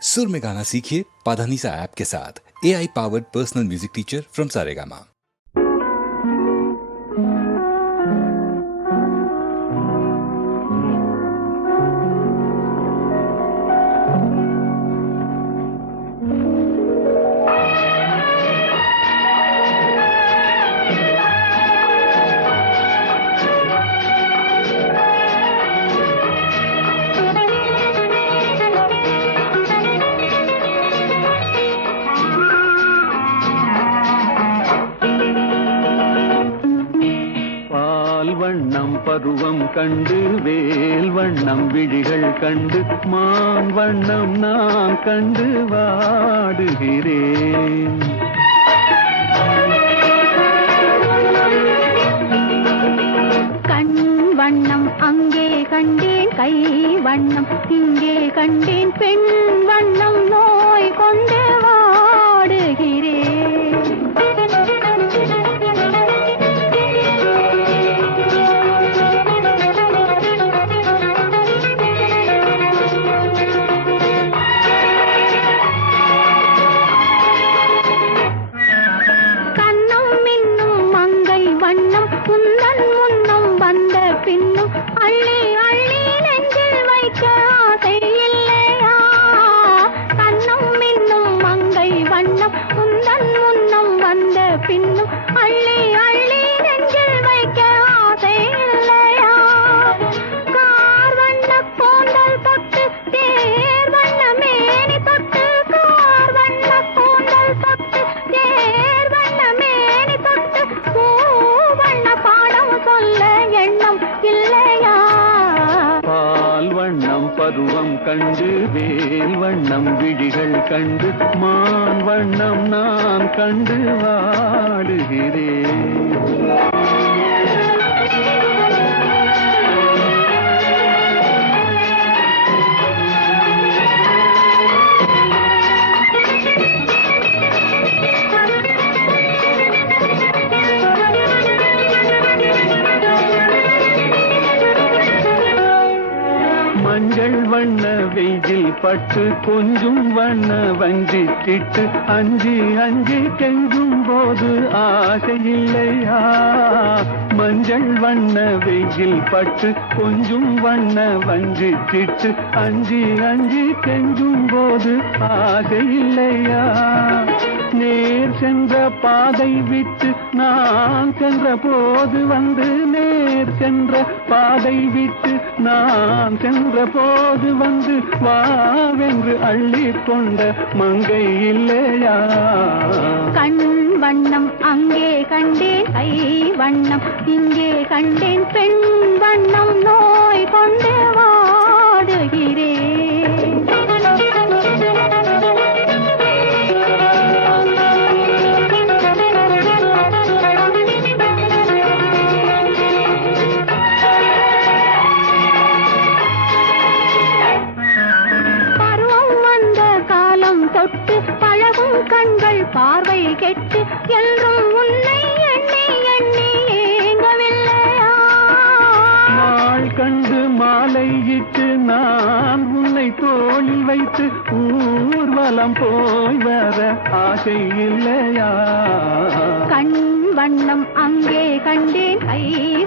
सुर में गाना सीखिए पाधानीसा ऐप के साथ। AI powered personal music teacher from Saregama. வண்ணம் பருவம் கண்டு வேல் வண்ணம் விழிகள் கண்டு மான் வண்ணம் நான் கண்டு வாடுகிறேன். கண் வண்ணம் அங்கே கண்டேன், கை வண்ணம் இங்கே கண்டேன், பெண் வண்ணம் நோய் கொண்டு வாடுகிறேன். உந்தன் முன்னம் வந்த பின்னும் அள்ளி அள்ளி நெஞ்சில் வைக்க ஆசை இல்லையா? கண்ணம் மின்னும் மங்கை வண்ணம் உந்தன் முன்னம் வந்த பின்னும் அள்ளி அள்ளி நெஞ்சில் வைக்க ஆசை இல்லையா? கார் வண்ண கூந்தல் தொட்டு தேர் வண்ண மேனி தொட்டு, கார் வண்ண கூந்தல் தொட்டு தேர் வண்ண மேனி தொட்டு பாடம் சொல்ல எண்ணம் இல்லையா? பால் வண்ணம் பருவம் கண்டு வேல் வண்ணம் விழிகள் கண்டு மான் வண்ணம் நான் கண்டு வாடுகிறேன். மஞ்சள் வண்ண வெயில் பட்டு கொஞ்சம் வண்ண வஞ்சி திட்டு அஞ்சி அஞ்சி கெஞ்சும் போது ஆசை இல்லையா? மஞ்சள் வண்ண வெயில் பட்டு கொஞ்சம் வண்ண வஞ்சி திட்டு அஞ்சி அஞ்சி கெஞ்சும் போது ஆசை இல்லையா? நேர் சென்ற பாதை விட்டு நான் சென்ற போது வந்து, நேர் சென்ற பாதை விட்டு நான் சென்ற போது வந்து வாவென்று அள்ளி கொண்ட மங்கை இல்லையா? கண் வண்ணம் அங்கே கண்டேன், கை வண்ணம் இங்கே கண்டேன், பெண் வண்ணம் நோய் கொண்டு வாடுகிறேன். தொட்டு பழகும் கண்கள் பார்வை கெட்டு என்றும் உன்னை எண்ணி எண்ணி ஏங்கவில்லையா? நாள் கண்டு மாலையிட்டு நான் உன்னை தோளில் வைத்து ஊர்வலம் போய் வர ஆசை இல்லையா? கண் வண்ணம் அங்கே கண்டேன், கை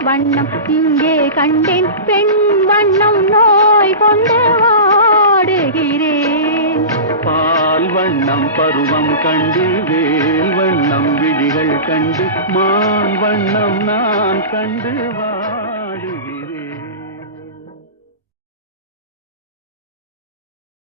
வண்ணம் இங்கே கண்டேன், பெண் வண்ணம் நோய் கொண்டு வாடுகிறேன். பால் வண்ணம் பருவம் கண்டு வேல் வண்ணம் விழிகள் கண்டு மான் வண்ணம் நான் கண்டு வா